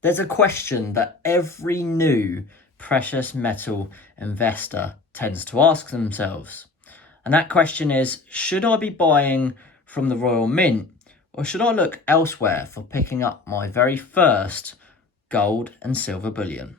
There's a question that every new precious metal investor tends to ask themselves. And that question is, should I be buying from the Royal Mint, or should I look elsewhere for picking up my very first gold and silver bullion?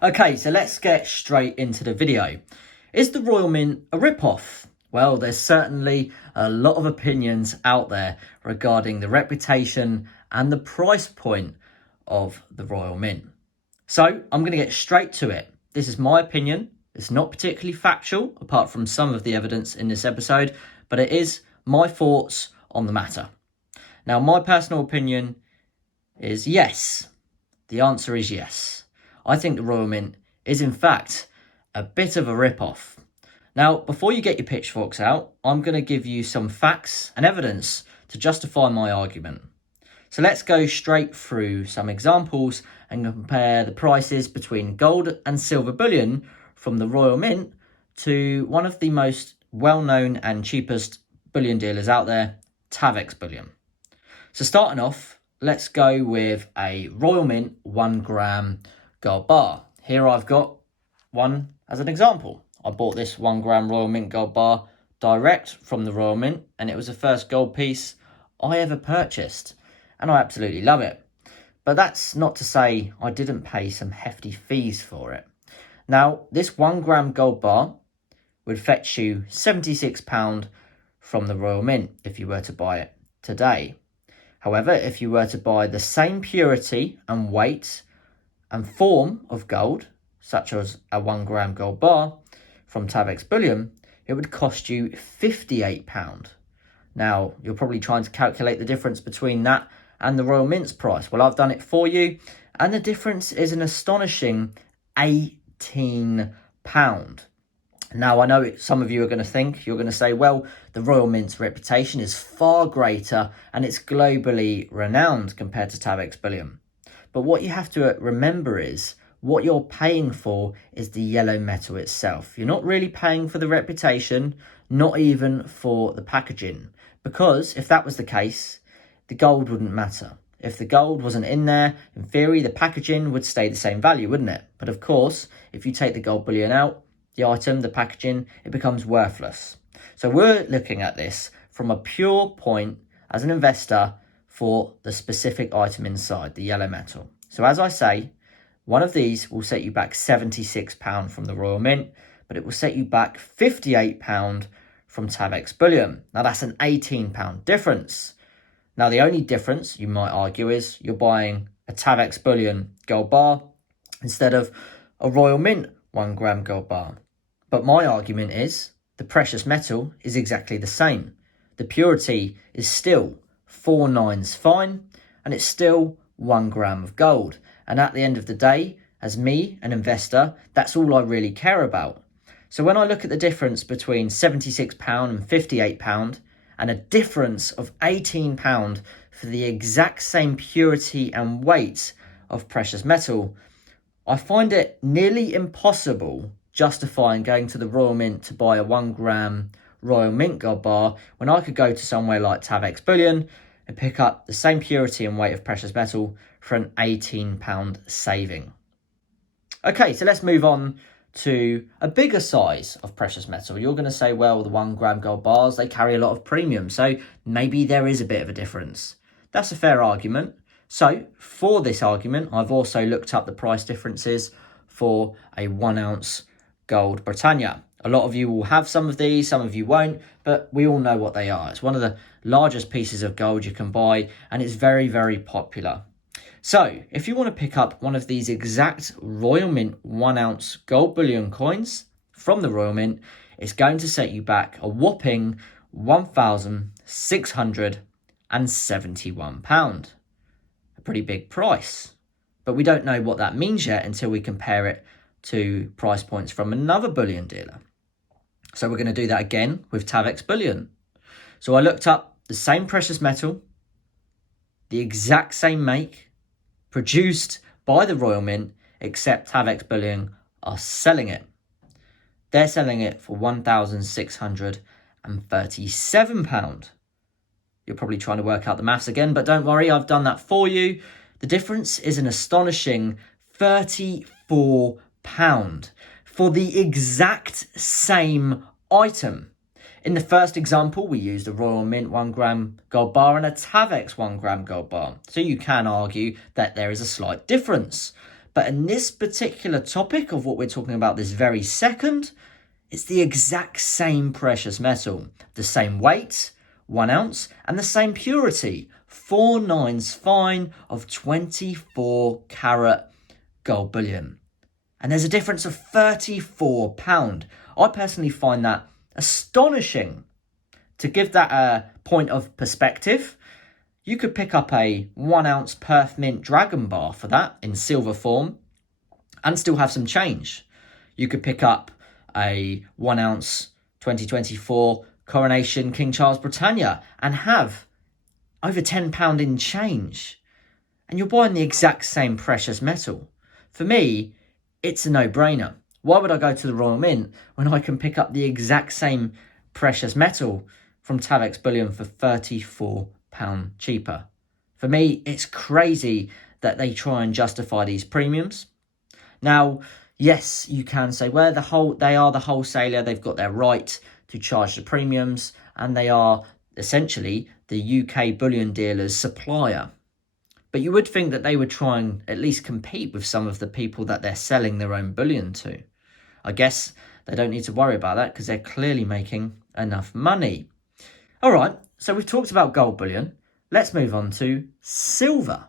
Okay, so let's get straight into the video. Is the Royal Mint a ripoff? Well, there's certainly a lot of opinions out there regarding the reputation and the price point of the Royal Mint. So I'm going to get straight to it. This is my opinion. It's not particularly factual, apart from some of the evidence in this episode, but it is my thoughts on the matter. Now, my personal opinion is yes. The answer is yes. I think the Royal Mint is, in fact, a bit of a rip-off. Now, before you get your pitchforks out, I'm going to give you some facts and evidence to justify my argument. So let's go straight through some examples and compare the prices between gold and silver bullion from the Royal Mint to one of the most well-known and cheapest bullion dealers out there, Tavex Bullion. So starting off, let's go with a Royal Mint 1 gram gold bar. Here I've got one as an example. I bought this 1 gram Royal Mint gold bar direct from the Royal Mint, and it was the first gold piece I ever purchased, and I absolutely love it. But that's not to say I didn't pay some hefty fees for it. Now, this 1 gram gold bar would fetch you £76 from the Royal Mint if you were to buy it today. However, if you were to buy the same purity and weight and form of gold, such as a 1 gram gold bar from Tavex Bullion, it would cost you £58. Now, you're probably trying to calculate the difference between that and the Royal Mint's price. Well, I've done it for you, and the difference is an astonishing £18. Now, I know some of you are going to think, you're going to say, well, the Royal Mint's reputation is far greater and it's globally renowned compared to Tavex Bullion. But what you have to remember is, what you're paying for is the yellow metal itself. You're not really paying for the reputation, not even for the packaging. Because if that was the case, the gold wouldn't matter. If the gold wasn't in there, in theory, the packaging would stay the same value, wouldn't it? But of course, if you take the gold bullion out, the item, the packaging, it becomes worthless. So we're looking at this from a pure point as an investor for the specific item inside, the yellow metal. So as I say, one of these will set you back £76 from the Royal Mint, but it will set you back £58 from Tavex Bullion. Now that's an £18 difference. Now the only difference, you might argue, is you're buying a Tavex Bullion gold bar instead of a Royal Mint 1 gram gold bar. But my argument is the precious metal is exactly the same. The purity is still 4 nines fine, and it's still 1 gram of gold. And at the end of the day, as me, an investor, that's all I really care about. So when I look at the difference between £76 and £58 and a difference of £18 for the exact same purity and weight of precious metal, I find it nearly impossible justifying going to the Royal Mint to buy a 1 gram Royal Mint gold bar when I could go to somewhere like Tavex Bullion and pick up the same purity and weight of precious metal for an £18 saving. Okay, so let's move on to a bigger size of precious metal. You're going to say, well, the 1 gram gold bars, they carry a lot of premium, so maybe there is a bit of a difference. That's a fair argument. So for this argument, I've also looked up the price differences for a 1 ounce gold Britannia. A lot of you will have some of these, some of you won't, but we all know what they are. It's one of the largest pieces of gold you can buy, and it's very, very popular. So if you want to pick up one of these exact Royal Mint 1 ounce gold bullion coins from the Royal Mint, it's going to set you back a whopping £1,671. A pretty big price. But we don't know what that means yet until we compare it to price points from another bullion dealer. So we're going to do that again with Tavex Bullion. So I looked up the same precious metal, the exact same make, produced by the Royal Mint, except Tavex Bullion are selling it. They're selling it for £1,637. you're probably trying to work out the maths again, but don't worry, I've done that for you. The difference is an astonishing £34 for the exact same item. In the first example, we used a Royal Mint 1 gram gold bar and a Tavex 1 gram gold bar. So you can argue that there is a slight difference. But in this particular topic of what we're talking about this very second, it's the exact same precious metal. The same weight, 1 ounce, and the same purity, 4 nines fine of 24 carat gold bullion. And there's a difference of £34. I personally find that astonishing. To give that a point of perspective, you could pick up a 1 ounce Perth Mint Dragon Bar for that in silver form and still have some change. You could pick up a 1 ounce 2024 Coronation King Charles Britannia and have over £10 in change. And you're buying the exact same precious metal. For me, it's a no-brainer. Why would I go to the Royal Mint when I can pick up the exact same precious metal from Tavex Bullion for £34 cheaper? For me, it's crazy that they try and justify these premiums. Now, yes, you can say, well, they are the wholesaler, they've got their right to charge the premiums, and they are essentially the UK bullion dealers' supplier. But you would think that they would try and at least compete with some of the people that they're selling their own bullion to. I guess they don't need to worry about that because they're clearly making enough money. All right, so we've talked about gold bullion. Let's move on to silver.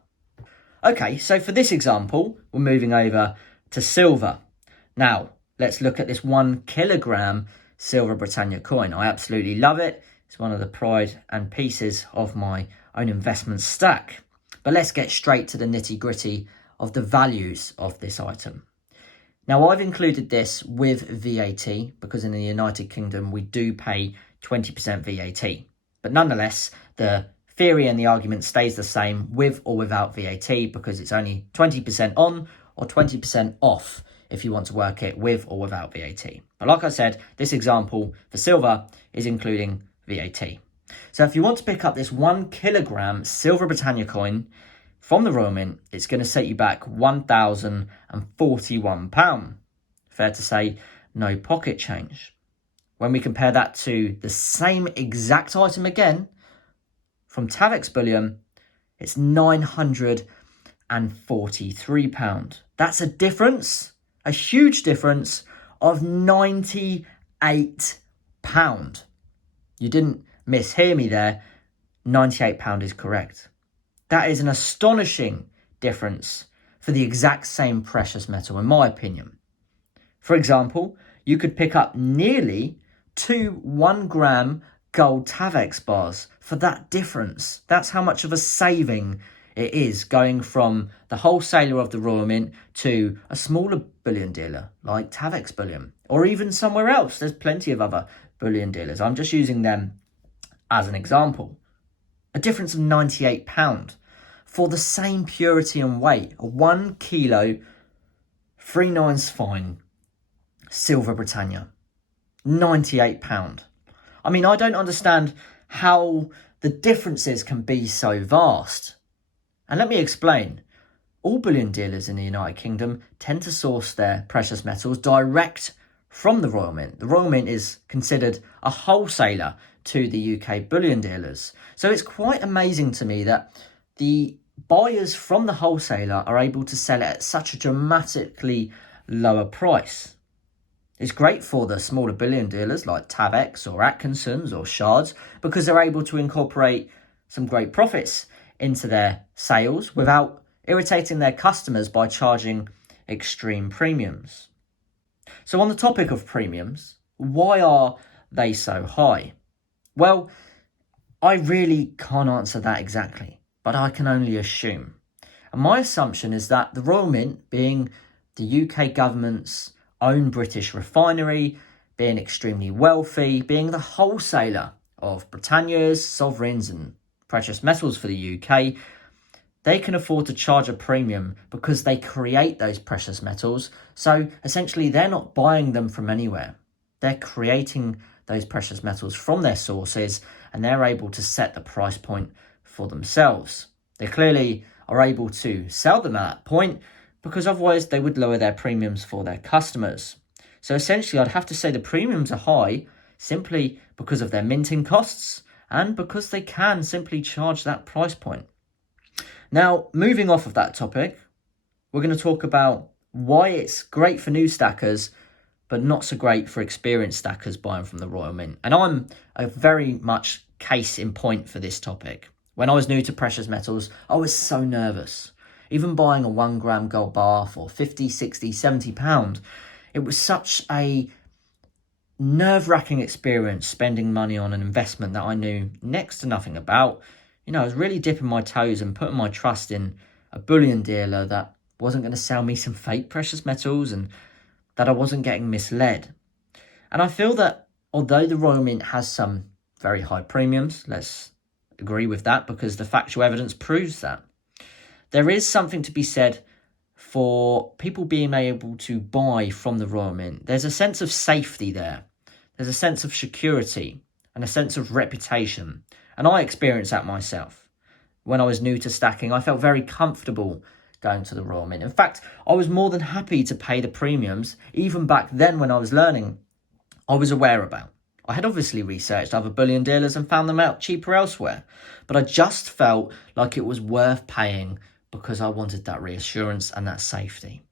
Okay, so for this example, we're moving over to silver. Now, let's look at this 1 kilogram silver Britannia coin. I absolutely love it. It's one of the pride and pieces of my own investment stack. But let's get straight to the nitty-gritty of the values of this item. Now, I've included this with VAT because in the United Kingdom, we do pay 20% VAT. But nonetheless, the theory and the argument stays the same with or without VAT because it's only 20% on or 20% off if you want to work it with or without VAT. But like I said, this example for silver is including VAT. So if you want to pick up this 1 kilogram silver Britannia coin from the Royal Mint, it's going to set you back £1,041. Fair to say, no pocket change. When we compare that to the same exact item again from Tavex Bullion, it's £943. That's a difference, a huge difference of £98. You didn't mishear me there. £98 is correct. That is an astonishing difference for the exact same precious metal, in my opinion. For example, you could pick up nearly 2 1 gram gold Tavex bars for that difference. That's how much of a saving it is going from the wholesaler of the Royal Mint to a smaller bullion dealer like Tavex Bullion, or even somewhere else. There's plenty of other bullion dealers. I'm just using them as an example. A difference of £98 for the same purity and weight. A 1 kilo, 3 nines fine silver Britannia. £98. I mean, I don't understand how the differences can be so vast. And let me explain. All bullion dealers in the United Kingdom tend to source their precious metals direct from the Royal Mint. The Royal Mint is considered a wholesaler to the UK bullion dealers. So it's quite amazing to me that the buyers from the wholesaler are able to sell it at such a dramatically lower price. It's great for the smaller bullion dealers like Tavex or Atkinson's or Shards because they're able to incorporate some great profits into their sales without irritating their customers by charging extreme premiums. So on the topic of premiums, why are they so high? Well, I really can't answer that exactly, but I can only assume. And my assumption is that the Royal Mint, being the UK government's own British refinery, being extremely wealthy, being the wholesaler of Britannias, sovereigns and precious metals for the UK, they can afford to charge a premium because they create those precious metals. So essentially they're not buying them from anywhere. They're creating those precious metals from their sources and they're able to set the price point for themselves. They clearly are able to sell them at that point because otherwise they would lower their premiums for their customers. So essentially, I'd have to say the premiums are high simply because of their minting costs and because they can simply charge that price point. Now, moving off of that topic, we're going to talk about why it's great for new stackers, but not so great for experienced stackers buying from the Royal Mint. And I'm a very much case in point for this topic. When I was new to precious metals, I was so nervous. Even buying a 1 gram gold bar for 50, 60, 70 pounds, it was such a nerve-wracking experience spending money on an investment that I knew next to nothing about. I was really dipping my toes and putting my trust in a bullion dealer that wasn't going to sell me some fake precious metals and that I wasn't getting misled. And I feel that although the Royal Mint has some very high premiums, let's agree with that because the factual evidence proves that, there is something to be said for people being able to buy from the Royal Mint. There's a sense of safety there. There's a sense of security and a sense of reputation. And I experienced that myself. When I was new to stacking, I felt very comfortable going to the Royal Mint. In fact, I was more than happy to pay the premiums, even back then when I was learning, I was aware about. I had obviously researched other bullion dealers and found them out cheaper elsewhere, but I just felt like it was worth paying because I wanted that reassurance and that safety.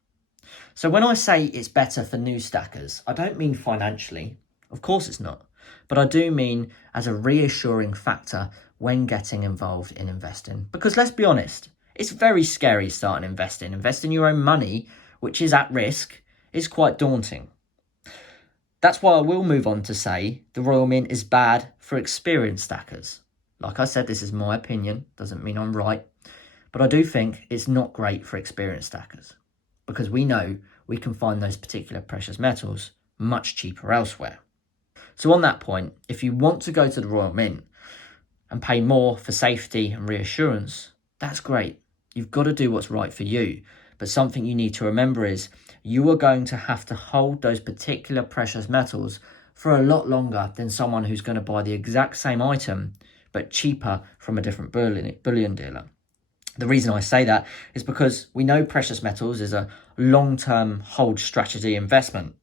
So when I say it's better for new stackers, I don't mean financially. Of course it's not. But I do mean as a reassuring factor when getting involved in investing. Because let's be honest, it's very scary starting investing. Investing your own money, which is at risk, is quite daunting. That's why I will move on to say the Royal Mint is bad for experienced stackers. Like I said, this is my opinion, doesn't mean I'm right. But I do think it's not great for experienced stackers because we know we can find those particular precious metals much cheaper elsewhere. So on that point, if you want to go to the Royal Mint and pay more for safety and reassurance, that's great. You've got to do what's right for you. But something you need to remember is you are going to have to hold those particular precious metals for a lot longer than someone who's going to buy the exact same item but cheaper from a different bullion dealer. The reason I say that is because we know precious metals is a long-term hold strategy investment.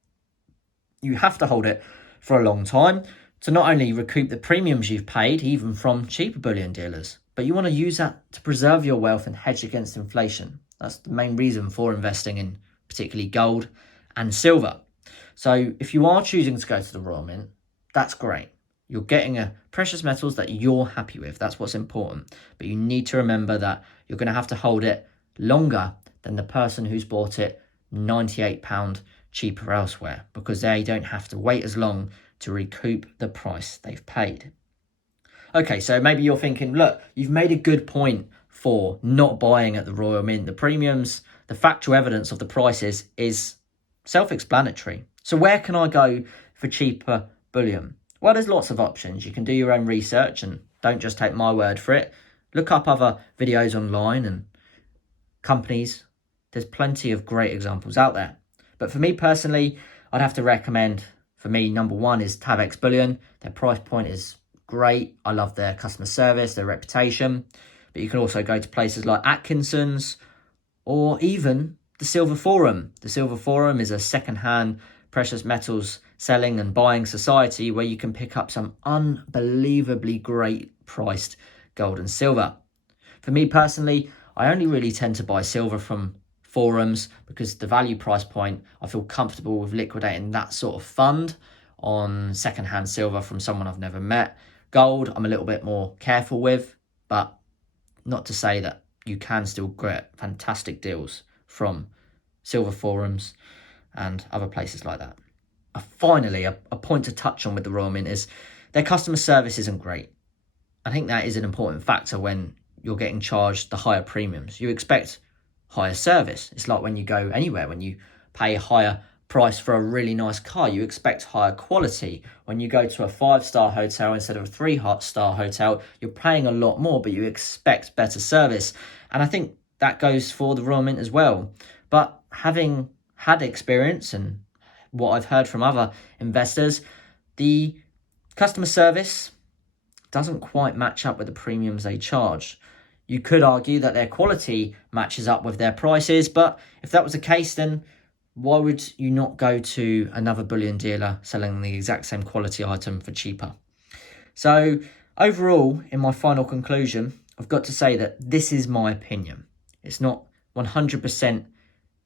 You have to hold it for a long time to not only recoup the premiums you've paid, even from cheaper bullion dealers, but you want to use that to preserve your wealth and hedge against inflation. That's the main reason for investing in particularly gold and silver. So if you are choosing to go to the Royal Mint, that's great. You're getting a precious metals that you're happy with. That's what's important. But you need to remember that you're going to have to hold it longer than the person who's bought it £98 cheaper elsewhere because they don't have to wait as long to recoup the price they've paid. Okay, so maybe you're thinking, look, you've made a good point for not buying at the Royal Mint. The premiums, the factual evidence of the prices is self-explanatory. So where can I go for cheaper bullion? Well, there's lots of options. You can do your own research and don't just take my word for it. Look up other videos online and companies. There's plenty of great examples out there. But for me personally, I'd have to recommend, for me, number one is Tavex Bullion. Their price point is great. I love their customer service, their reputation. But you can also go to places like Atkinson's or even the Silver Forum. The Silver Forum is a second-hand precious metals selling and buying society where you can pick up some unbelievably great priced gold and silver. For me personally, I only really tend to buy silver from forums because the value price point, I feel comfortable with liquidating that sort of fund on second-hand silver from someone I've never met. Gold, I'm a little bit more careful with, but not to say that you can still get fantastic deals from silver forums and other places like that. Finally, a point to touch on with the Royal Mint is their customer service isn't great. I think that is an important factor when you're getting charged the higher premiums. You expect higher service. It's like when you go anywhere, when you pay a higher price for a really nice car, you expect higher quality. When you go to a 5-star hotel instead of a 3-star hotel, you're paying a lot more, but you expect better service. And I think that goes for the Royal Mint as well. But having had experience and what I've heard from other investors, the customer service doesn't quite match up with the premiums they charge. You could argue that their quality matches up with their prices, but if that was the case, then why would you not go to another bullion dealer selling the exact same quality item for cheaper? So overall, in my final conclusion, I've got to say that this is my opinion. It's not 100%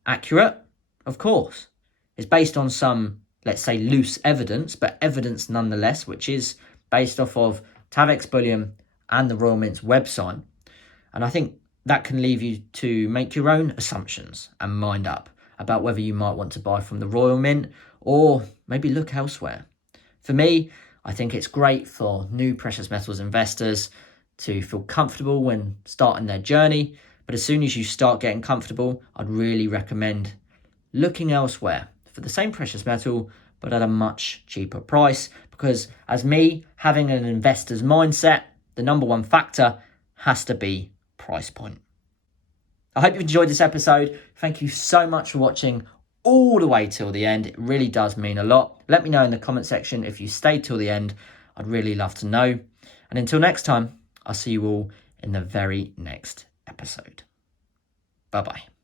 accurate, of course. It's based on some, let's say, loose evidence, but evidence nonetheless, which is based off of Tavex Bullion and the Royal Mint's website. And I think that can leave you to make your own assumptions and mind up about whether you might want to buy from the Royal Mint or maybe look elsewhere. For me, I think it's great for new precious metals investors to feel comfortable when starting their journey. But as soon as you start getting comfortable, I'd really recommend looking elsewhere for the same precious metal, but at a much cheaper price. Because as me, having an investor's mindset, the number one factor has to be price point. I hope you enjoyed this episode. Thank you so much for watching all the way till the end. It really does mean a lot. Let me know in the comment section if you stayed till the end. I'd really love to know. And until next time, I'll see you all in the very next episode. Bye-bye.